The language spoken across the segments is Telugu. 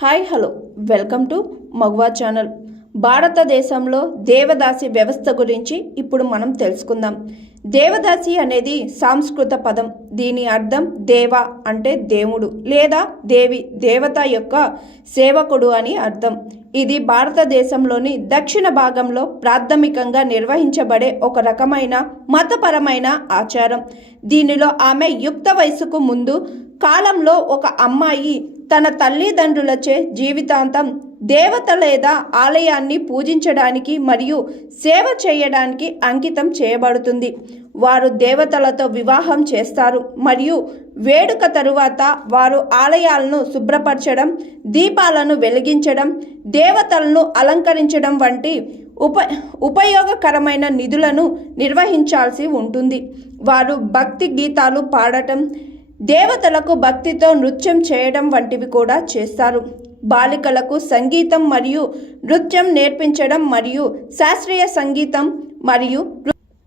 Hi hello. Welcome to Maguva channel. భారతదేశంలో దేవదాసి వ్యవస్థ గురించి ఇప్పుడు మనం తెలుసుకుందాం. దేవదాసి అనేది సాంస్కృత పదం. దీని అర్థం దేవ అంటే దేవుడు లేదా దేవి దేవత యొక్క సేవకుడు అని అర్థం. ఇది భారతదేశంలోని దక్షిణ భాగంలో ప్రాథమికంగా నిర్వహించబడే ఒక రకమైన మతపరమైన ఆచారం. దీనిలో ఆమె యుక్త వయసుకు ముందు కాలంలో ఒక అమ్మాయి తన తల్లిదండ్రులచే జీవితాంతం దేవత లేదా ఆలయాన్ని పూజించడానికి మరియు సేవ చేయడానికి అంకితం చేయబడుతుంది. వారు దేవతలతో వివాహం చేస్తారు మరియు వేడుక తరువాత వారు ఆలయాలను శుభ్రపరచడం దీపాలను వెలిగించడం దేవతలను అలంకరించడం వంటి ఉప ఉపయోగకరమైన నిధులను నిర్వహించాల్సి ఉంటుంది. వారు భక్తి గీతాలు పాడటం దేవతలకు భక్తితో నృత్యం చేయడం వంటివి కూడా చేస్తారు. బాలికలకు సంగీతం మరియు నృత్యం నేర్పించడం మరియు శాస్త్రీయ సంగీతం మరియు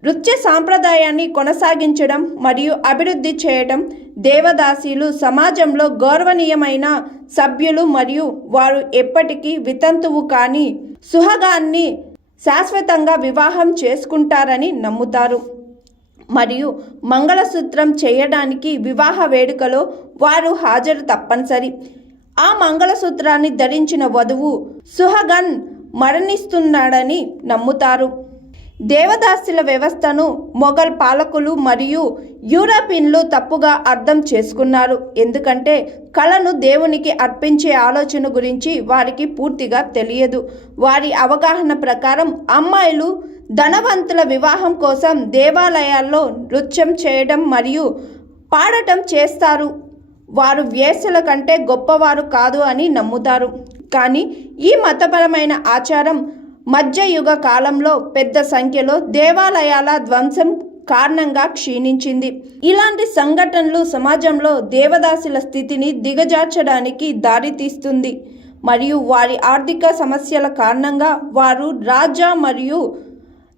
నృత్య సాంప్రదాయాన్ని కొనసాగించడం మరియు అభివృద్ధి చేయడం దేవదాసీలు సమాజంలో గౌరవనీయమైన సభ్యులు మరియు వారు ఎప్పటికీ వితంతువు కాని సుహగాన్ని శాశ్వతంగా వివాహం చేసుకుంటారని నమ్ముతారు. మరియు మంగళసూత్రం చేయడానికి వివాహ వేడుకలో వారు హాజరు తప్పనిసరి. ఆ మంగళసూత్రాన్ని ధరించిన వధువు సుహగన్ మరణిస్తున్నాడని నమ్ముతారు. దేవదాసుల వ్యవస్థను మొఘల్ పాలకులు మరియు యూరోపియన్లు తప్పుగా అర్థం చేసుకున్నారు. ఎందుకంటే కళను దేవునికి అర్పించే ఆలోచన గురించి వారికి పూర్తిగా తెలియదు. వారి అవగాహన ప్రకారం అమ్మాయిలు ధనవంతుల వివాహం కోసం దేవాలయాల్లో నృత్యం చేయడం మరియు పాడటం చేస్తారు. వారు వేశ్యల కంటే గొప్పవారు కాదు అని నమ్ముతారు. కానీ ఈ మతపరమైన ఆచారం మధ్యయుగ కాలంలో పెద్ద సంఖ్యలో దేవాలయాల ధ్వంసం కారణంగా క్షీణించింది. ఇలాంటి సంఘటనలు సమాజంలో దేవదాసుల స్థితిని దిగజార్చడానికి దారితీస్తుంది. మరియు వారి ఆర్థిక సమస్యల కారణంగా వారు రాజా మరియు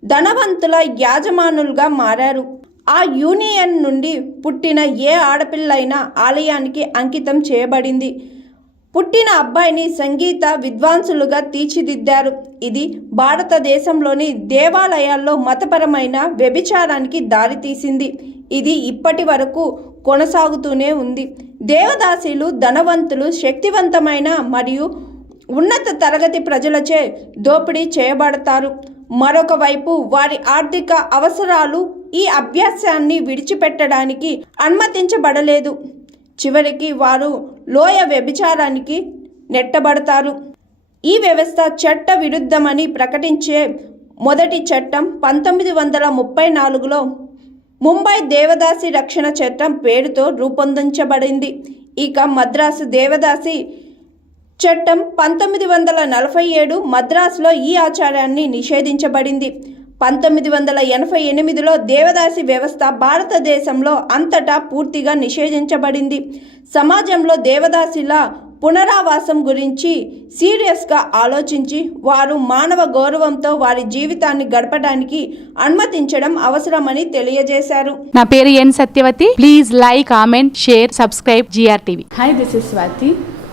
ధనవంతుల యాజమానులుగా మారారు. ఆ యూనియన్ నుండి పుట్టిన ఏ ఆడపిల్లైనా ఆలయానికి అంకితం చేయబడింది. పుట్టిన అబ్బాయిని సంగీత విద్వాంసులుగా తీర్చిదిద్దారు. ఇది భారతదేశంలోని దేవాలయాల్లో మతపరమైన వ్యభిచారానికి దారితీసింది. ఇది ఇప్పటి వరకు కొనసాగుతూనే ఉంది. దేవదాసీలు ధనవంతులు శక్తివంతమైన మరియు ఉన్నత తరగతి ప్రజలచే దోపిడీ చేయబడతారు. మరొక వైపు వారి ఆర్థిక అవసరాలు ఈ అభ్యాసాన్ని విడిచిపెట్టడానికి అనుమతించబడలేదు. చివరికి వారు లోయ వ్యభిచారానికి నెట్టబడతారు. ఈ వ్యవస్థ చట్ట విరుద్ధమని ప్రకటించే మొదటి చట్టం పంతొమ్మిది వందల ముప్పై నాలుగులో ముంబై దేవదాసి రక్షణ చట్టం పేరుతో రూపొందించబడింది. ఇక మద్రాసు దేవదాసి చట్టం పంతొమ్మిది వందల నలభై ఏడు మద్రాసులో ఈ ఆచారాన్ని నిషేధించబడింది. పంతొమ్మిది వందల ఎనభై ఎనిమిదిలో దేవదాసి వ్యవస్థ భారతదేశంలో అంతటా పూర్తిగా నిషేధించబడింది. సమాజంలో దేవదాసిల పునరావాసం గురించి సీరియస్గా ఆలోచించి వారు మానవ గౌరవంతో వారి జీవితాన్ని గడపడానికి అనుమతించడం అవసరమని తెలియజేశారు. నా పేరు N Satyavathi. Please like comment share subscribe GR TV hi this is Swathi